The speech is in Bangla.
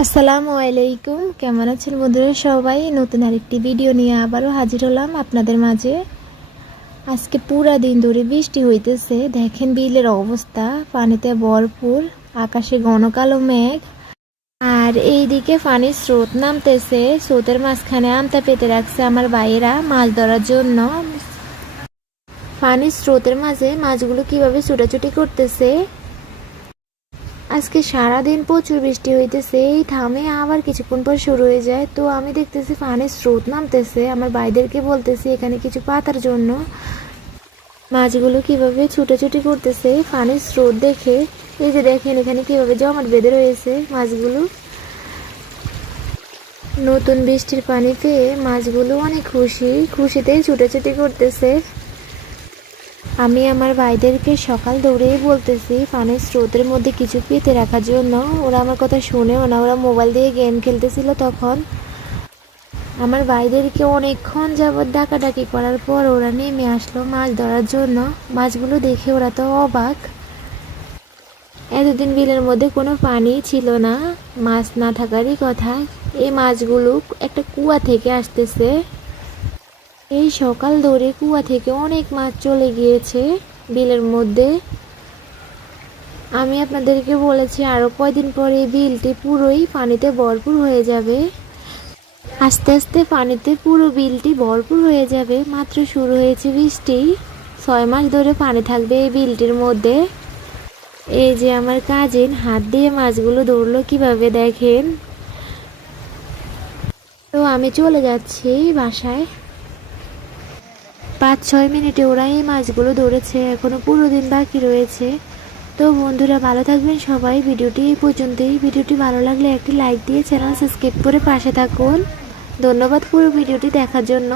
আসসালামু আলাইকুম। কেমন আছেন বন্ধুরা সবাই? নতুন আরেকটি ভিডিও নিয়ে আবারও হাজির হলাম আপনাদের মাঝে। আজকে পুরা দিন ধরে বৃষ্টি হইতেছে। দেখেন বিলের অবস্থা, পানিতে ভরপুর, আকাশে ঘন কালো মেঘ। আর এইদিকে পানির স্রোত নামতেছে। স্রোতের মাঝখানে আমতা পেতে রাখছে আমার ভাইয়েরা মাছ ধরার জন্য। পানির স্রোতের মাঝে মাছগুলো কিভাবে ছুটাছুটি করতেছে। আজকে সারাদিন প্রচুর বৃষ্টি হইতেছে, এই থামে আবার কিছুক্ষণ পর শুরু হয়ে যায়। তো আমি দেখতেছি পানির স্রোত নামতেছে, আমার ভাইদেরকে বলতেছি এখানে কিছু পাতার জন্য। মাছগুলো কিভাবে ছুটাছুটি করতেছে পানির স্রোত দেখে। এই যে দেখেন এখানে কিভাবে জমাট বেঁধে রয়েছে মাছগুলো। নতুন বৃষ্টির পানি পেয়ে মাছগুলো অনেক খুশিতেই ছুটাছুটি করতেছে। আমি আমার ভাইদেরকে সকাল দৌড়েই বলতেছি পানির স্রোতের মধ্যে কিছু পেতে রাখার জন্য। ওরা আমার কথা শুনেও না, ওরা মোবাইল দিয়ে গেম খেলতেছিল তখন। আমার ভাইদেরকে অনেকক্ষণ যাবৎ ডাকাডাকি করার পর ওরা নেমে আসলো মাছ ধরার জন্য। মাছগুলো দেখে ওরা তো অবাক। এতদিন বিলের মধ্যে কোনো পানি ছিল না, মাছ না থাকারই কথা। এই মাছগুলো একটা কুয়া থেকে আসতেছে। এই সকাল ধরে কুয়া থেকে অনেক মাছ চলে গিয়েছে বিলের মধ্যে। আমি আপনাদেরকে বলেছি আরো কয়দিন পরে বিলটি পুরোই পানিতে ভরপুর হয়ে যাবে। আস্তে আস্তে পানিতে পুরো বিলটি ভরপুর হয়ে যাবে। মাত্র শুরু হয়েছে বৃষ্টি, 6 মাস ধরে পানি থাকবে এই বিলটির মধ্যে। এই যে আমার কাজিন হাত দিয়ে মাছগুলো ধরলো কিভাবে দেখেন। তো আমি চলে যাচ্ছি বাসায়। 5-6 মিনিটে ওরা এই মাছগুলো ধরেছে, এখনো পুরো দিন বাকি রয়েছে। তো বন্ধুরা ভালো থাকবেন সবাই। ভিডিওটি এই পর্যন্তই। ভিডিওটি ভালো লাগলে একটি লাইক দিয়ে চ্যানেল সাবস্ক্রাইব করে পাশে থাকুন। ধন্যবাদ পুরো ভিডিওটি দেখার জন্য।